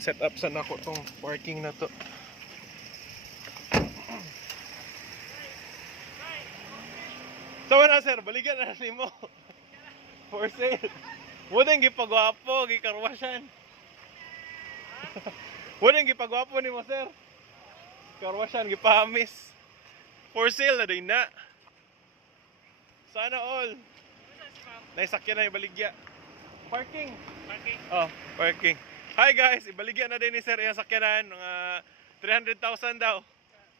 Set up sa nako tong parking na to. So na sir, balikan na nimo. For sale. Mo din gipagwapo, gikarwasyan. Mo din gipagwapo nimo sir. Karwasyan gipahamis. For sale na din na. Sana all. Naisakyan na ibaligya. Parking. Oh, parking. Hi guys, ibaligya na din ni sir yung sakyanan. Mga 300,000 daw.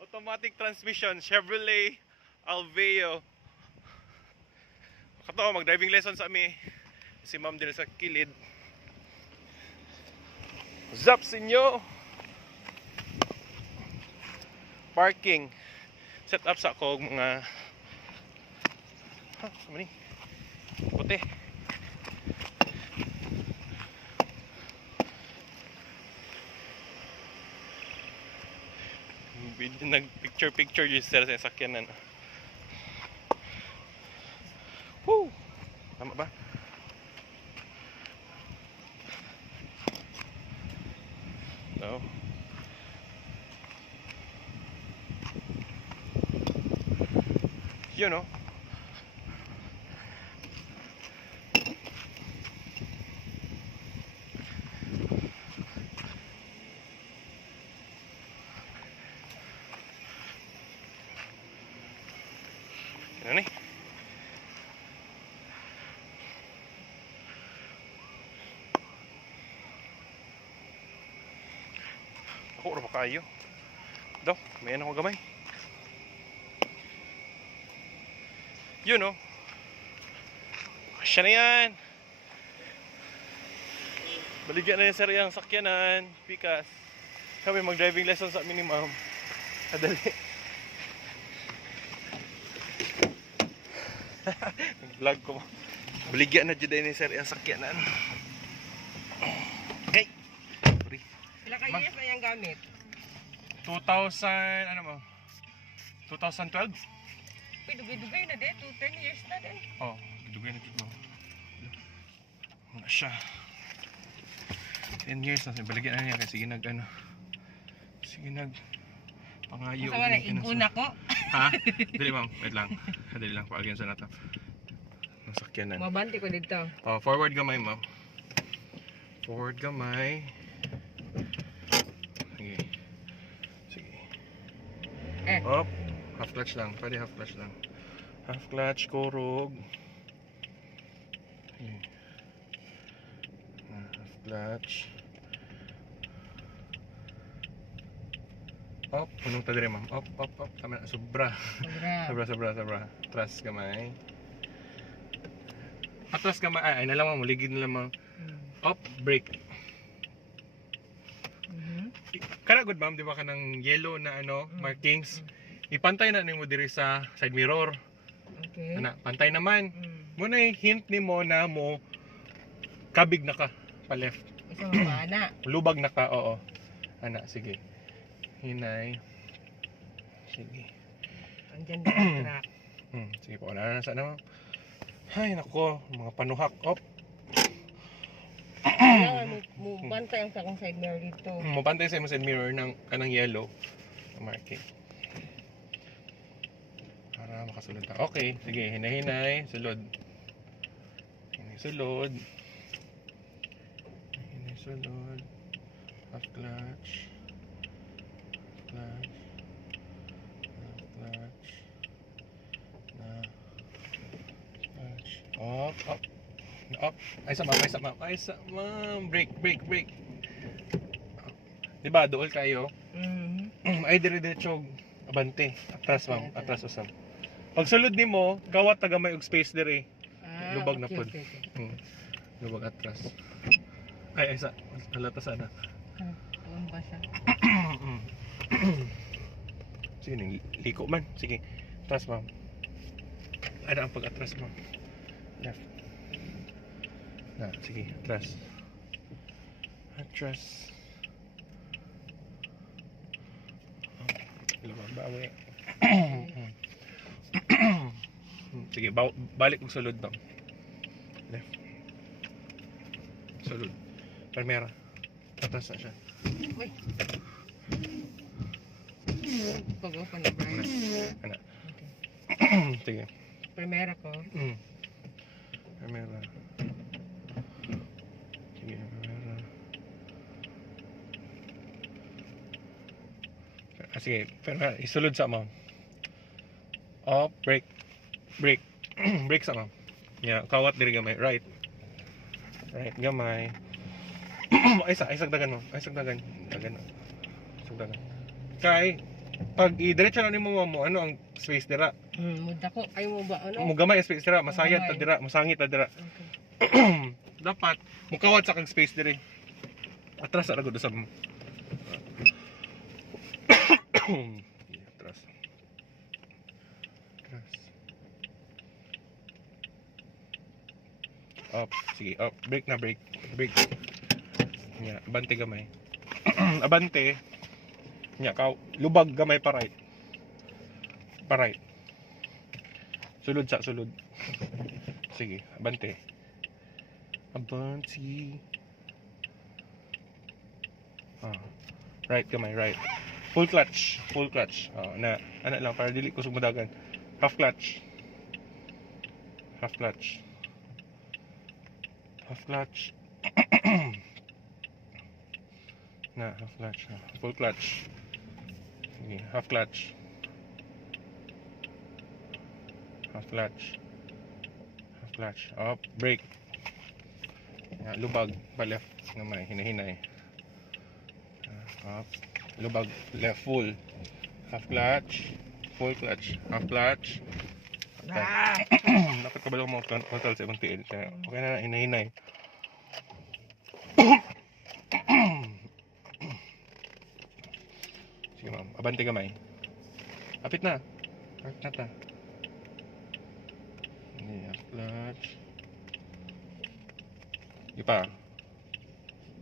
Automatic transmission, Chevrolet Alveo. Kato, mag-driving lesson sa amin. Si ma'am din sa kilid. Zap sa inyo. Parking. Set up sa ako mga sama ni puti. Nag-picture yung sir sa sakyanan. Woo! Tama ba? No. You know. Ano ni? Ako ora pa kayo. Do, may ano ko gamay. You know. Siya na yan. Baligyan na yung sir yung sakyanan. Pikas. Kami mag-driving lesson sa minimum. Adali. Vlog ko. Baligyan na dyan ni sir yung sakyanan. Hey! Sorry. Ilang years na yung gamit? 2000, ano mo? 2012? Dugay-dugay na din. 10 years na din. Oh, dugay na dito. Wala siya. 10 years na. Baligyan na niya kasi ginag ano. Sige nag pangayo. Masama na, iguna ko. Ha? Dali ma'am, wait lang. Dali lang, paagyan sa nato. Ang sakyanan. Mabanti ko dito. Oh, forward gamay ma'am. Forward gamay. Sige. Sige. Up. Half clutch lang. Pwede half clutch lang. Half clutch, kurog. Sige. Half clutch. Up. Punong ta dire ma'am. Up, up, up. Tama na. Sobra. Sobra. Atras gamay. Atras gamay. Ay, nalang mo. Ligid na lang. Up, brake. Kana good ma'am, di ba kanang yellow na ano, markings. Ipantay na nimo diri sa side mirror. Okay. Ana, pantay naman. Muna hint nimo na mo kabig na ka pa left. Isang mana. Lubag na ka, oo. Ana, sige. Hinay. Sige. Andyan na ang track. Sige po, na sa ano. Ay, nako, mga panuhak. Op. Kailangan mo bantay ang sakong side mirror dito. Mapantay sa side mirror ng kanang yellow marking. Para makasulod ka. Okay, sige, hinay-hinay, sulod. Hinay-sulod. Hinay-sulod. Half clutch. Clutch. Half clutch. Na. Clutch. Up, up. Up. Ay sa ma'am. Brake. Diba, dool kayo? Ay, dire-diretsyo. Abante. Atras ma'am. Atras usab. Pag sulod nimo, kawat taga may og space dire. Lubag na pod. Okay. Lubag atras. Ay, sa halata sana. Doon ba siya? Sige, liko man. Sige. Atras ma'am. Ano ang pag-atras ma'am? Left. Na, sige, atras. Atras. Bawi. Sige, balik og sulod daw. Left. Sulod. Primera. Atras na siya. Uy. Pag-open na, Brian. Ano? Okay. Sige. Primera ko. Camera. Sige, camera. Sige, pero isulod sa mo. Off, brake. Brake. Brake sa mo. Yeah, kawat diri gamay. Right. Right, gamay. Ay sagdagan mo. Ay sagdagan. Dagan. Sagdagan. Kay pag i-diretso na nimo mo ano ang space dira. Muda ko. Ay mo ba ano? Mo gamay ang space dira, masayad ta Gamay. dira, masangit ta dira. Okay. Dapat mukawat sa kag space diri. Atras ra gud sa mo. Atras. Atras. Up, sige, up. Brake na, brake. Brake. Nya, abante gamay. Abante. Nya, lubag gamay pa right. Pa right. Sulod sa, sulod. Sige, abante. Abante. Right gamay, right. Full clutch, full clutch. Na, ano lang, para dili ko sumudagan. Half clutch. Half clutch. Half clutch. Na, half clutch. Full clutch. Sige, half clutch. Half clutch. Half clutch. Up, brake. Ya, lubag pa left naman, hinahinay. Up, lubag left full. Half clutch. Full clutch. Half clutch. Dapat kabalo mo total sa ibang tiil. Okay na, hinahinay. Sige ma'am, abante gamay. Apit na. Park na ta. Half clutch. Ipa.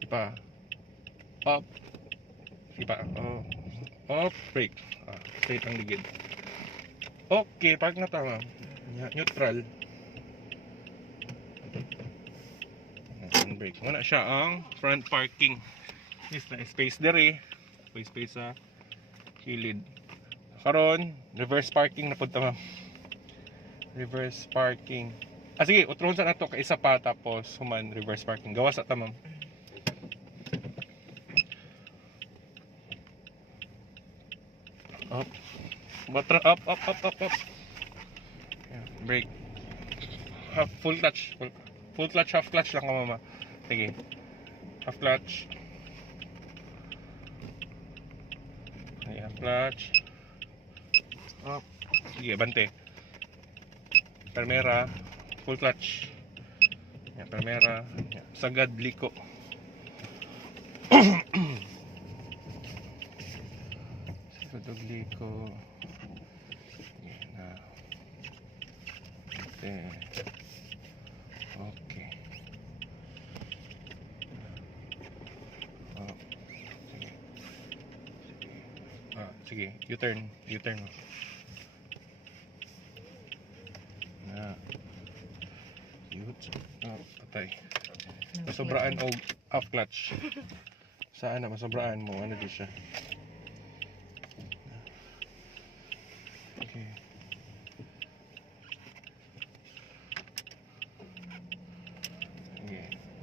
Ipa. Up. Ipa. Oh. Up. Brake. Straight ang ligid. Okay, park na ta ma'am. Neutral. Brake. Muna siya ang front parking. Yes na space dere. Space sa kilid. Karon, reverse parking na punta ma'am. Reverse parking. Sige, utron sa nato kay isa pa tapos human reverse parking. Gawas sa ta ma'am. Up. Up. Yeah, brake. Full clutch. Full clutch, half clutch lang ka mama. Sige. Half clutch. Sige, half clutch. Up. Sige, bante. Primera. Full clutch. Yeah, primera. Yeah, sagad liko. Sagad liko. Yeah, na. Okay. Sige. U-turn. Na. Patay. Masobraan o half clutch. Saan na masobraan mo? Ano di siya? Okay.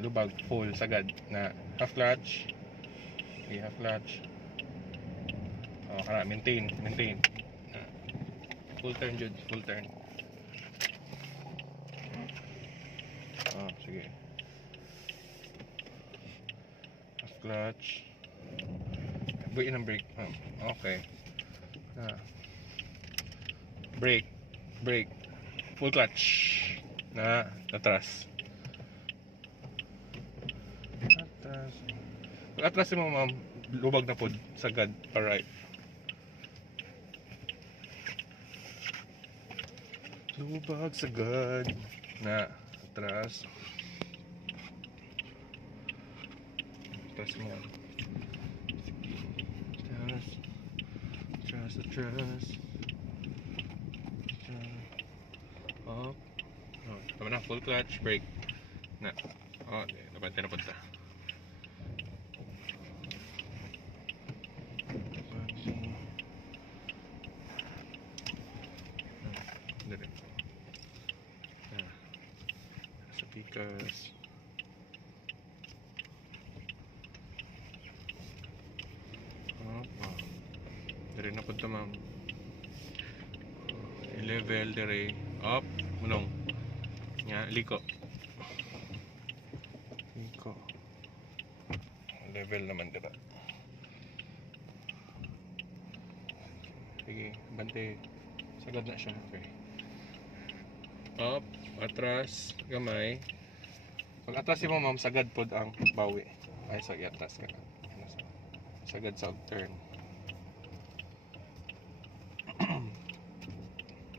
Lubag, full, sagad na half clutch. Okay, half clutch. Maintain. Full turn jud, full turn. Sige. Half clutch. Buuin ang brake. Okay. Brake. Full clutch. Atras. Pag atras mo ma'am, lubag na pod, sagad, alright. Lubag, sagad, na, atras. Atras mo. Atras. Up. Tama na, full clutch, brake. Na. Nabante na punta. Focus. Dire na punta ma'am. I-level dire. Up. Munong. Nya, liko. Liko. Level naman dira. Sige, bante. Sagad na siya. Okay. Up, atras, gamay. Pag atras mo ma'am, sagad pod ang bawi. Ay, so atras ka. Sagad sa turn.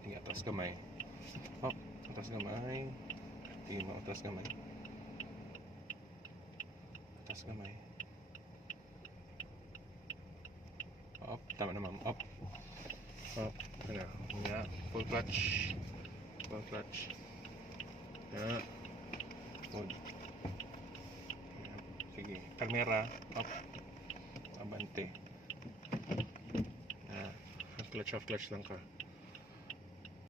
Tingnan atras gamay. Up, atras gamay. Tingnan mo, atras gamay. Atras gamay. Up, tama na ma'am. Up. Up. Ano? Nga. Full clutch. Full clutch. Nga. Full. Sige. Camera. Up. Abante. Nga. Half clutch lang ka.